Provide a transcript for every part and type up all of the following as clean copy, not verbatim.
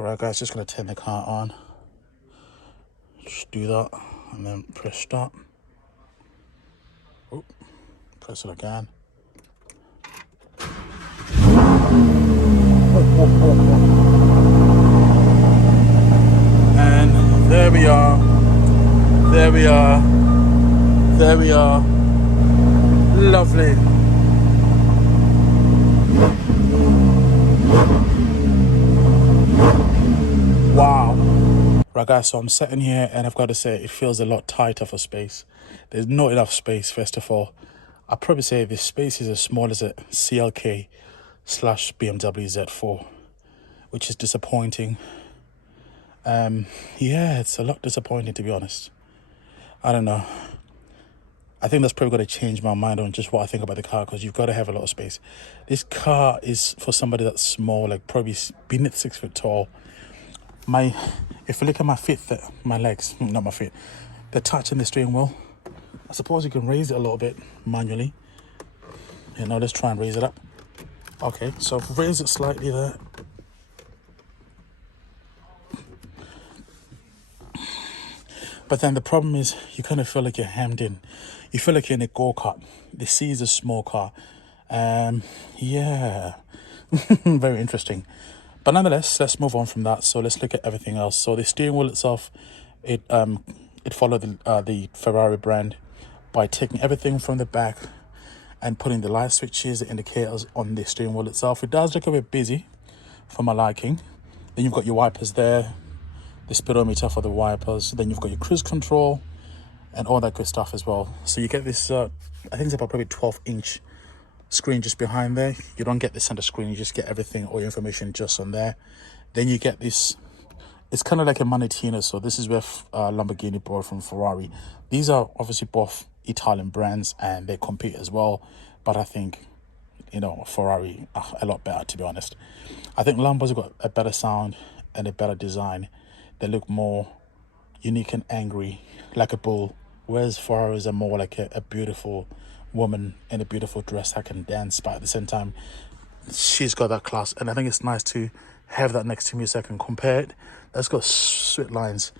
Alright guys, just gonna turn the car on. Just do that and then press start. Oh, press it again. And there we are. There we are. There we are. Lovely. Wow. Right guys, so I'm sitting here and I've got to say it feels a lot tighter for space. There's not enough space, first of all. I'd probably say this space is as small as a CLK / BMW Z4, which is disappointing. Yeah, it's a lot disappointing, to be honest. I don't know. I think that's probably going to change my mind on just what I think about the car, because you've got to have a lot of space. This car is for somebody that's small, like probably beneath 6 foot tall. If you look at my feet, my legs, not my feet, they're touching the steering wheel. I suppose you can raise it a little bit manually. You know, let's try and raise it up. Okay, so I've raised it slightly there. But then the problem is you kind of feel like you're hemmed in. You feel like you're in a go-kart. The C is a small car. Yeah, very interesting. But nonetheless, let's move on from that. So let's look at everything else. So the steering wheel itself, it followed the Ferrari brand by taking everything from the back and putting the light switches, the indicators on the steering wheel itself. It does look a bit busy for my liking. Then you've got your wipers there, the speedometer for the wipers. Then you've got your cruise control and all that good stuff as well. So you get this, I think it's about probably 12-inch screen just behind there. You don't get the center screen, you just get everything, all your information just on there. Then you get this, it's kind of like a Manettino. So this is where Lamborghini bought from Ferrari. These are obviously both Italian brands and they compete as well, but I think, you know, Ferrari are a lot better, to be honest. I think Lambo's got a better sound and a better design. They look more unique and angry, like a bull, whereas Ferraris are more like a beautiful woman in a beautiful dress that can dance, but at the same time she's got that class. And I think it's nice to have that next to me so I can compare it. That's got sweet lines.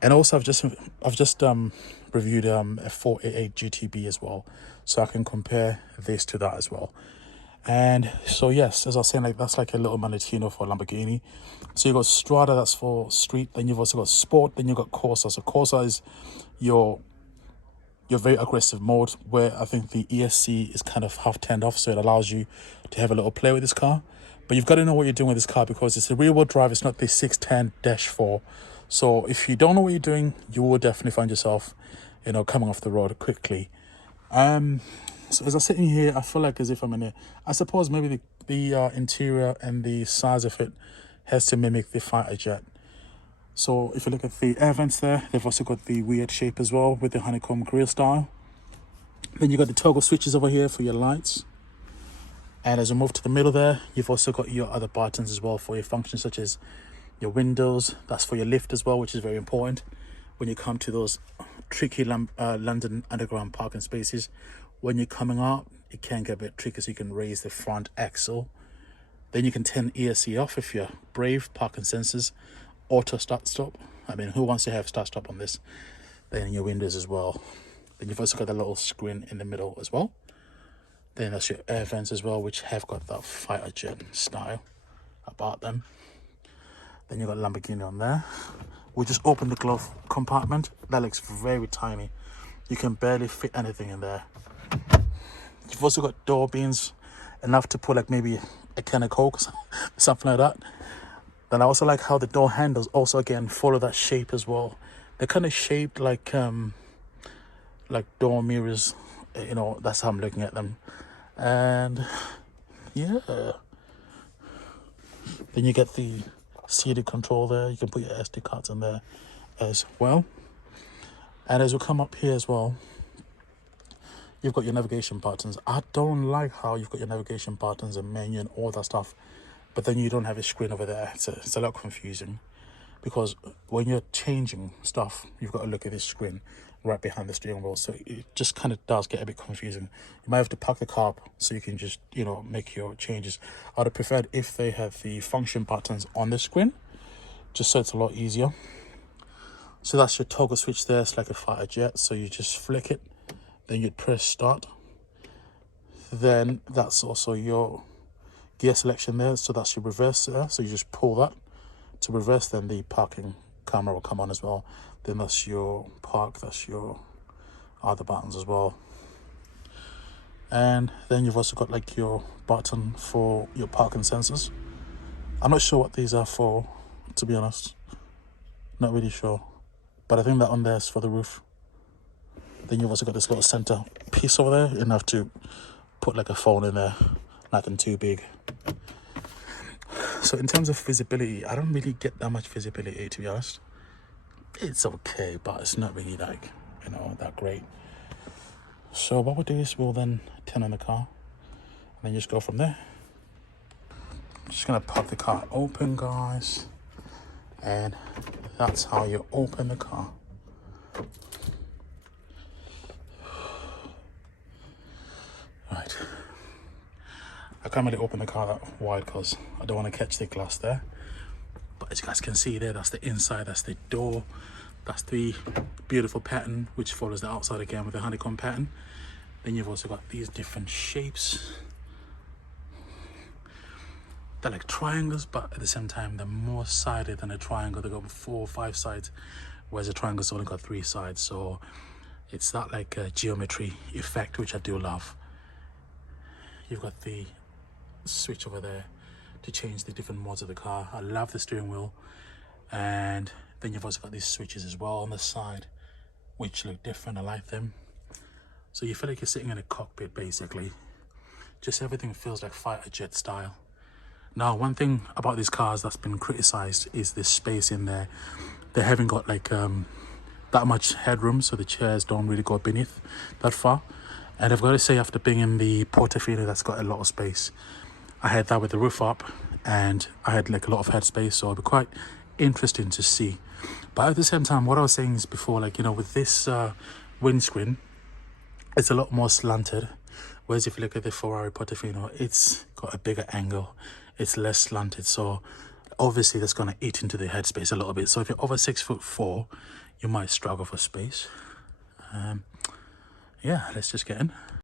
And also I've just reviewed a 488 GTB as well, so I can compare this to that as well. And so yes, as I was saying, like that's like a little Manettino for Lamborghini. So you've got Strada, that's for street. Then you've also got Sport. Then you've got Corsa. So Corsa is your very aggressive mode, where I think the ESC is kind of half turned off, so it allows you to have a little play with this car. But you've got to know what you're doing with this car, because it's a rear-wheel drive. It's not the 610-4. So if you don't know what you're doing, you will definitely find yourself, you know, coming off the road quickly. So as I'm sitting here, I feel like as if I'm in a, I suppose maybe the interior and the size of it has to mimic the fighter jet. So if you look at the air vents there, they've also got the weird shape as well with the honeycomb grille style. Then you got the toggle switches over here for your lights. And as you move to the middle there, you've also got your other buttons as well for your functions, such as your windows. That's for your lift as well, which is very important when you come to those tricky London Underground parking spaces. When you're coming out, it can get a bit tricky, so you can raise the front axle. Then you can turn ESC off if you're brave, parking sensors, auto start stop. I mean, who wants to have start stop on this? Then your windows as well. Then you've also got a little screen in the middle as well. Then that's your air vents as well, which have got that fighter jet style about them. Then you've got Lamborghini on there. We just opened the glove compartment. That looks very tiny. You can barely fit anything in there. You've also got door beams, enough to put like maybe a can of Coke, something like that. Then I also like how the door handles also again follow that shape as well. They're kind of shaped like door mirrors, you know, that's how I'm looking at them. And yeah, then you get the CD control there. You can put your SD cards in there as well. And as we come up here as well, you've got your navigation buttons. I don't like how you've got your navigation buttons and menu and all that stuff, but then you don't have a screen over there. It's a lot confusing, because when you're changing stuff, you've got to look at this screen right behind the steering wheel. So it just kind of does get a bit confusing. You might have to park the car up so you can just, you know, make your changes. I'd have preferred if they had the function buttons on the screen, just so it's a lot easier. So that's your toggle switch there. It's like a fighter jet, so you just flick it, then you'd press start. Then that's also your gear selection there, so that's your reverse there, so you just pull that to reverse, then the parking camera will come on as well. Then that's your park, that's your other buttons as well. And then you've also got like your button for your parking sensors. I'm not sure what these are for, to be honest, not really sure, but I think that on there is for the roof. Then you've also got this little center piece over there, enough to put like a phone in there, nothing too big. So in terms of visibility, I don't really get that much visibility, to be honest. It's okay, but it's not really like, you know, that great. So what we'll do is we'll then turn on the car and then just go from there. Just gonna pop the car open, guys, and that's how you open the car. Right, I can't really open the car that wide because I don't want to catch the glass there, but as you guys can see there, that's the inside, that's the door, that's the beautiful pattern which follows the outside again with the honeycomb pattern. Then you've also got these different shapes. They're like triangles, but at the same time they're more sided than a triangle. They've got 4 or 5 sides, whereas a triangle's only got 3 sides. So it's that like a geometry effect, which I do love. You've got the switch over there to change the different modes of the car. I love the steering wheel. And then you've also got these switches as well on the side, which look different. I like them. So you feel like you're sitting in a cockpit, basically. Just everything feels like fighter jet style. Now, one thing about these cars that's been criticized is the space in there. They haven't got like that much headroom, so the chairs don't really go beneath that far. And I've got to say, after being in the Portofino, that's got a lot of space. I had that with the roof up, and I had like a lot of headspace, so it'll be quite interesting to see. But at the same time, what I was saying is before, like, you know, with this windscreen, it's a lot more slanted. Whereas if you look at the Ferrari Portofino, it's got a bigger angle, it's less slanted, so obviously that's going to eat into the headspace a little bit. So if you're over 6'4", you might struggle for space. Yeah, let's just get in.